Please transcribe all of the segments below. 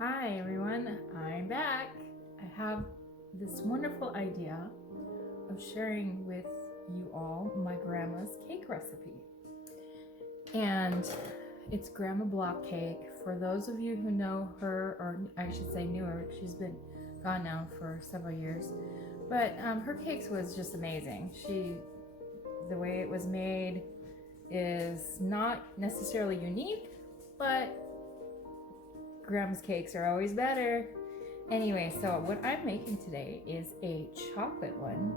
Hi everyone, I'm back. I have this wonderful idea of sharing with you all my grandma's cake recipe. And it's grandma block cake. For those of you who know her, or I should say knew her, she's been gone now for several years. But her cakes was just amazing. The way it was made is not necessarily unique, but grandma's cakes are always better. Anyway, so what I'm making today is a chocolate one,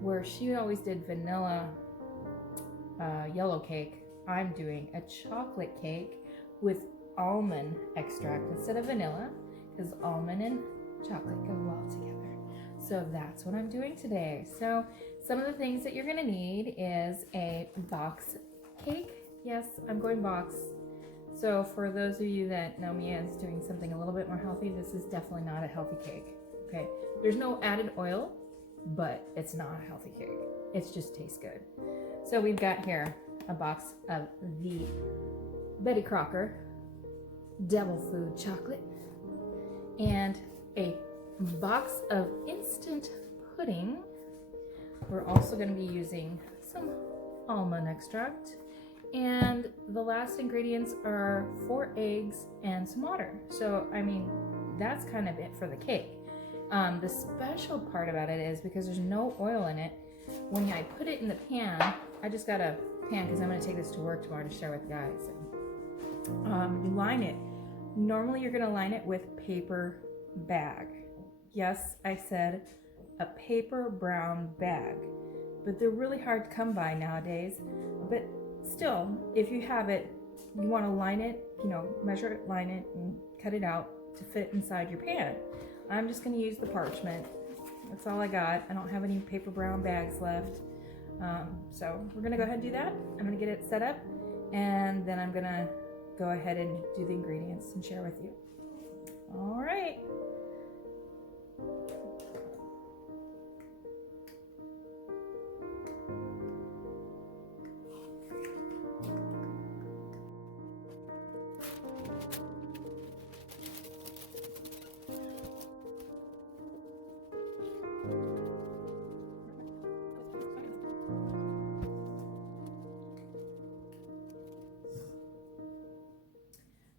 where she always did vanilla yellow cake. I'm doing a chocolate cake with almond extract instead of vanilla, because almond and chocolate go well together. So that's what I'm doing today. So some of the things that you're gonna need is a box cake. Yes, I'm going box. So for those of you that know me as doing something a little bit more healthy, this is definitely not a healthy cake, okay? There's no added oil, but it's not a healthy cake. It just tastes good. So we've got here a box of the Betty Crocker Devil Food chocolate and a box of instant pudding. We're also going to be using some almond extract. And the last ingredients are 4 eggs and some water. So, I mean, that's kind of it for the cake. The special part about it is because there's no oil in it, when I put it in the pan, I just got a pan because I'm going to take this to work tomorrow to share with the guys. You line it. Normally you're going to line it with paper bag. Yes, I said a paper brown bag. But they're really hard to come by nowadays. But still, if you have it, you want to line it, measure it, line it, and cut it out to fit inside your pan. I'm just going to use the parchment. That's all I got. I don't have any paper brown bags left. So we're going to go ahead and do that. I'm going to get it set up, and then I'm going to go ahead and do the ingredients and share with you. All right.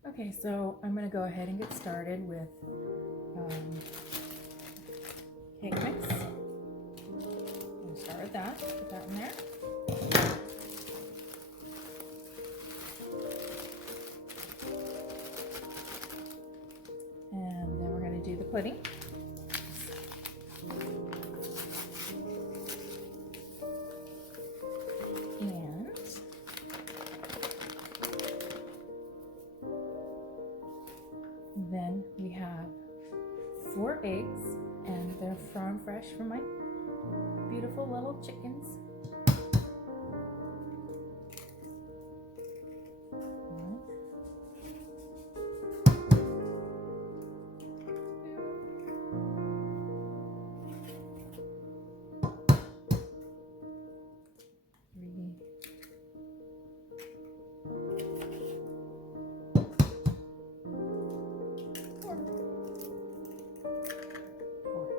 Okay, so I'm going to go ahead and get started with cake mix. I'm going to start with that. Put that in there. And then we're going to do the pudding. Then we have 4 eggs, and they're farm fresh from my beautiful little chickens.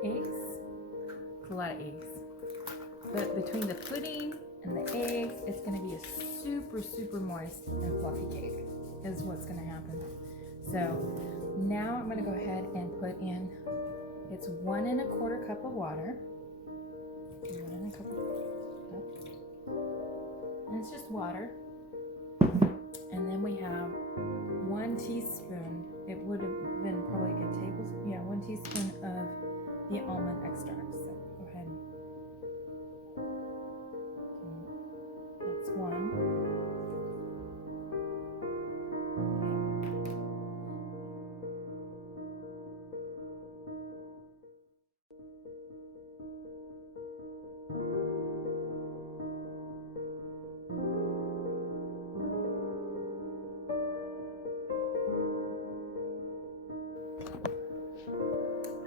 Eggs. It's a lot of eggs. But between the pudding and the eggs, it's going to be a super moist and fluffy cake is what's going to happen. So now I'm going to go ahead and put in, it's 1 1/4 cup of water. 1 1/4 cup. And it's just water. And then we have 1 teaspoon. It would have been probably a tablespoon. Yeah, 1 teaspoon of the almond extract. So go ahead. That's 1.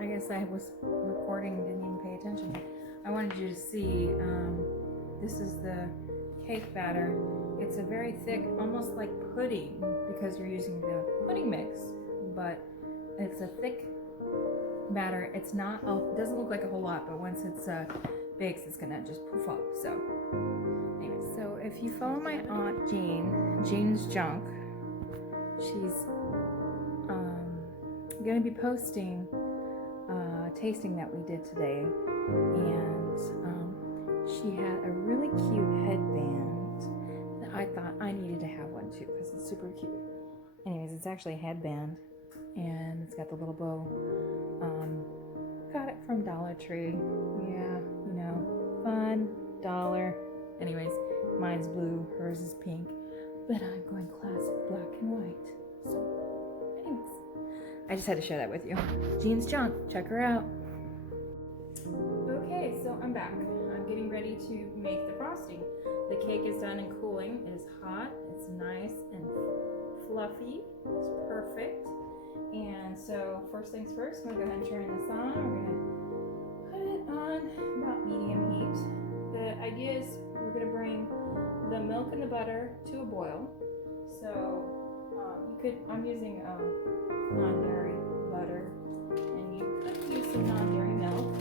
I guess I was recording and didn't even pay attention. I wanted you to see, this is the cake batter. It's a very thick, almost like pudding, because you're using the pudding mix, but it's it's a thick batter. It's not, it doesn't look like a whole lot, but once it's bakes, it's gonna just poof up. So anyway, so if you follow my aunt Jane's Junk, she's gonna be posting a tasting that we did today, and she had a really cute headband that I thought I needed to have one too because it's super cute. Anyways, it's actually a headband, and it's got the little bow. Got it from Dollar Tree. Yeah, you know, fun, dollar. Anyways, mine's blue, hers is pink, but I'm going classic black and white. So, anyways, I just had to share that with you. Jean's Junk, check her out. Okay, so I'm back. I'm getting ready to make the frosting. The cake is done and cooling. It is hot, it's nice and fluffy. It's perfect. And so first things first, I'm going to go ahead and turn this on. We're going to put it on about medium heat. The idea is we're going to bring the milk and the butter to a boil. So I'm using non-dairy butter, and you could use some non-dairy milk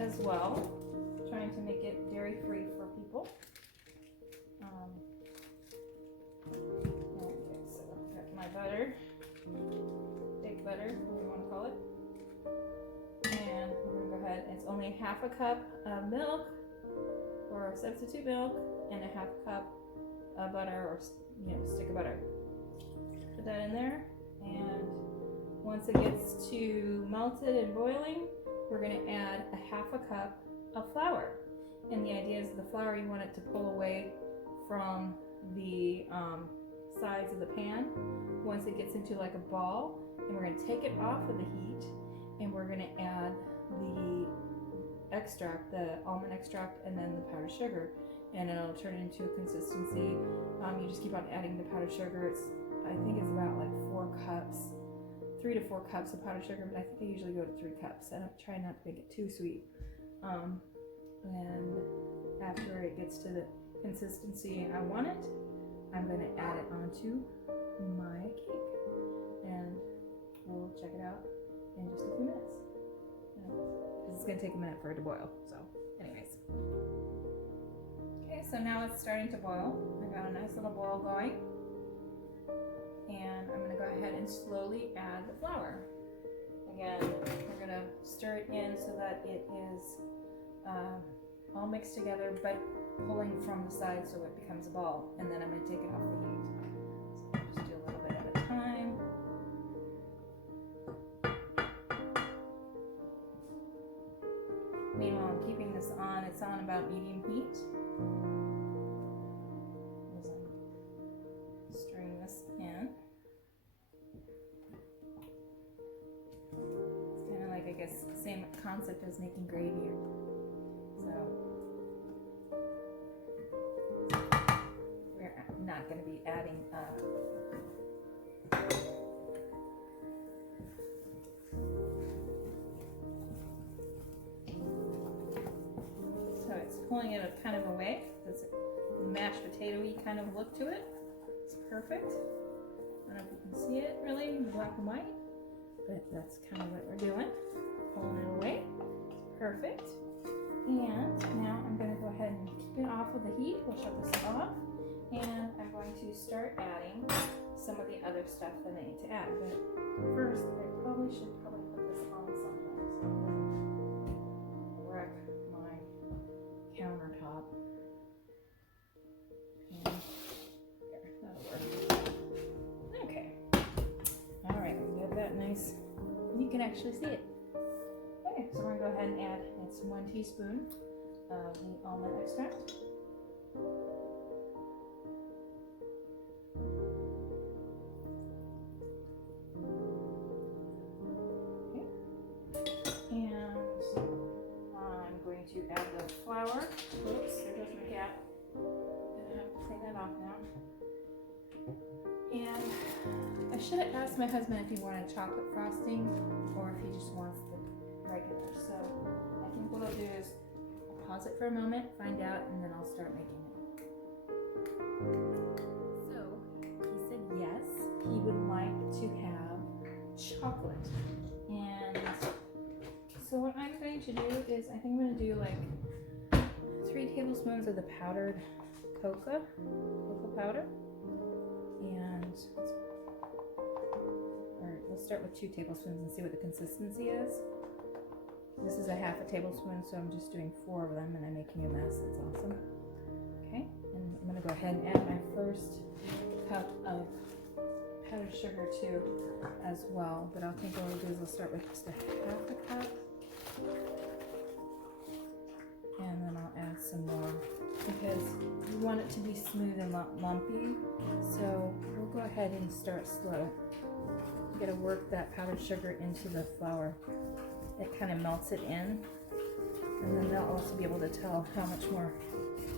as well. Trying to make it dairy-free for people. Okay, so I've got my butter. Baked butter, whatever you want to call it. And we're going to go ahead, it's only half a cup of milk or substitute milk and a half cup of butter or stick of butter. Put that in there, and once it gets to melted and boiling, we're going to add a half a cup of flour. And the idea is the flour, you want it to pull away from the sides of the pan once it gets into like a ball, and we're going to take it off of the heat, and we're going to add the extract, the almond extract, and then the powdered sugar, and it'll turn it into a consistency. You just keep on adding the powdered sugar. I think it's about like 3 to 4 cups of powdered sugar, but I think I usually go to 3 cups. I don't try not to make it too sweet. And after it gets to the consistency I want it, I'm going to add it onto my cake, and we'll check it out in just a few minutes. Because it's going to take a minute for it to boil. So, anyways. Okay, so now it's starting to boil. I got a nice little boil going, and I'm going to go ahead and slowly add the flour. Again, we're going to stir it in so that it is all mixed together, but pulling from the side so it becomes a ball, and then I'm going to take it off the heat. So I'll just do a little bit at a time. Meanwhile, I'm keeping this on. It's on about medium heat. As I'm stirring this in. It's kind of like, I guess, same concept as making gravy. So we're not going to be adding so it's pulling it kind of away. There's a mashed potato-y kind of look to it. It's perfect. I don't know if you can see it really in the black and white, but that's kind of what we're doing. Pulling it away. Perfect. And now I'm going to go ahead and keep it off of the heat. We'll shut this off. And I'm going to start adding some of the other stuff that I need to add. But first, I probably should put this on something so it doesn't wreck my countertop. And there, that'll work. Okay. All right, we got that nice. You can actually see it. Okay, so we're going to go ahead and add 1 teaspoon of the almond extract. Okay. And I'm going to add the flour. Whoops, there goes my cat. I have to clean that off now. And I should have asked my husband if he wanted chocolate frosting or if he just wants the regular. So I think what I'll do is pause it for a moment, find out, and then I'll start making it. So he said yes, he would like to have chocolate. And so what I'm going to do is, I think I'm going to do like 3 tablespoons of the powdered cocoa powder. And we'll start with 2 tablespoons and see what the consistency is. This is a half a tablespoon, so I'm just doing 4 of them and I'm making a mess. That's awesome. Okay, and I'm going to go ahead and add my first cup of powdered sugar too as well. But I think what I'll do is I'll start with just a half a cup. And then I'll add some more because you want it to be smooth and not lumpy. So we'll go ahead and start slow. You gotta work that powdered sugar into the flour. It kind of melts it in, and then they'll also be able to tell how much more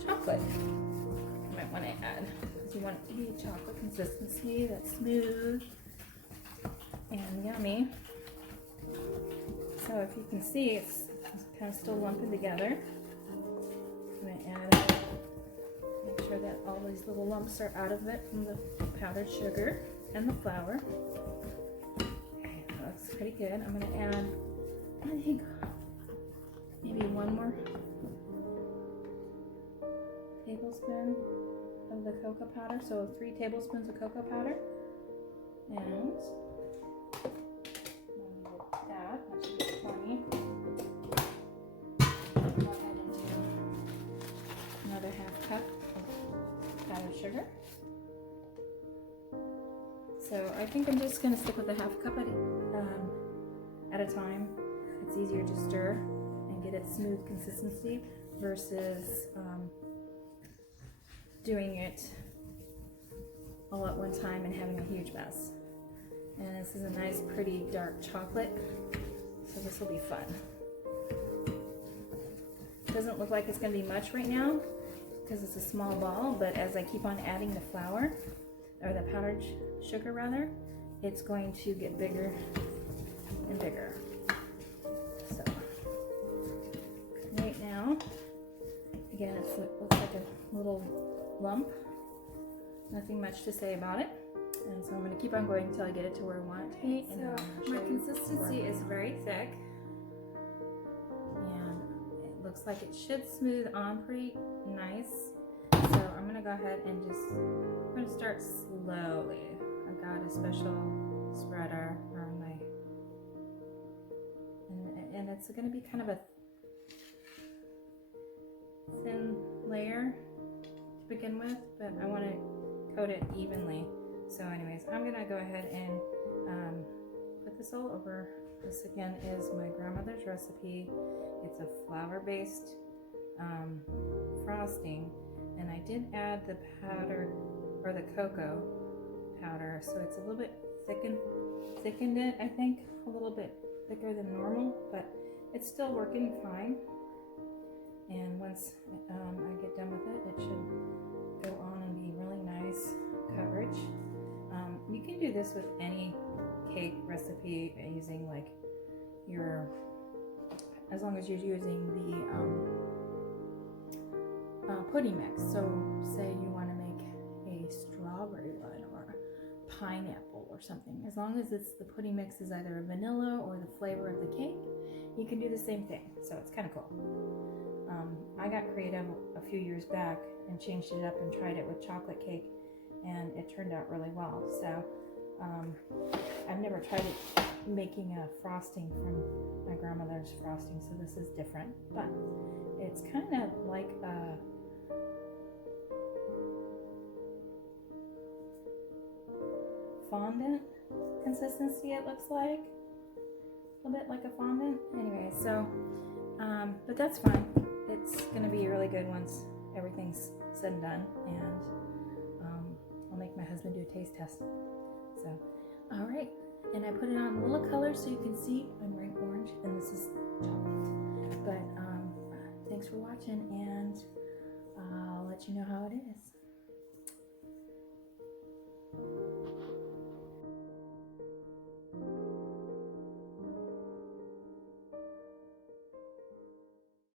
chocolate you might want to add. Because you want it to be a chocolate consistency that's smooth and yummy. So if you can see, it's kind of still lumping together. I'm going to add, make sure that all these little lumps are out of it from the powdered sugar and the flour. Okay, that looks pretty good. I'm going to add, I think, maybe 1 more tablespoon of the cocoa powder. So 3 tablespoons of cocoa powder. And that should be plenty. I'll go ahead and do another half cup of powdered sugar. So I think I'm just going to stick with a half cup at a time. It's easier to stir and get it smooth consistency versus doing it all at one time and having a huge mess. And this is a nice pretty dark chocolate, so this will be fun. It doesn't look like it's going to be much right now because it's a small ball, but as I keep on adding the flour, or the powdered sugar rather, it's going to get bigger and bigger. So right now, again, it looks like a little lump. Nothing much to say about it. And so I'm going to keep on going until I get it to where I want it to be. So my consistency is very thick, and it looks like it should smooth on pretty nice. So I'm going to go ahead and I'm going to start slowly. I've got a special spreader on my, and it's going to be kind of a thin layer to begin with, but I want to coat it evenly. So anyways, I'm gonna go ahead and put this all over. This again is my grandmother's recipe. It's a flour-based frosting, and I did add the powder or the cocoa powder, so it's a little bit thickened it, I think, a little bit thicker than normal, but it's still working fine. And once I get done with it, it should go on and be really nice coverage. You can do this with any cake recipe using like as long as you're using the pudding mix. So say you want to make a strawberry one or pineapple or something. As long as the pudding mix is either a vanilla or the flavor of the cake, you can do the same thing. So it's kind of cool. I got creative a few years back and changed it up and tried it with chocolate cake, and it turned out really well. So I've never tried it making a frosting from my grandmother's frosting, so this is different, but it's kind of like a fondant consistency, it looks like. A little bit like a fondant. Anyway, so but that's fine. It's gonna be really good once everything's said and done, and I'll make my husband do a taste test. So, all right, and I put it on a little color so you can see I'm wearing orange, and this is chocolate. But thanks for watching, and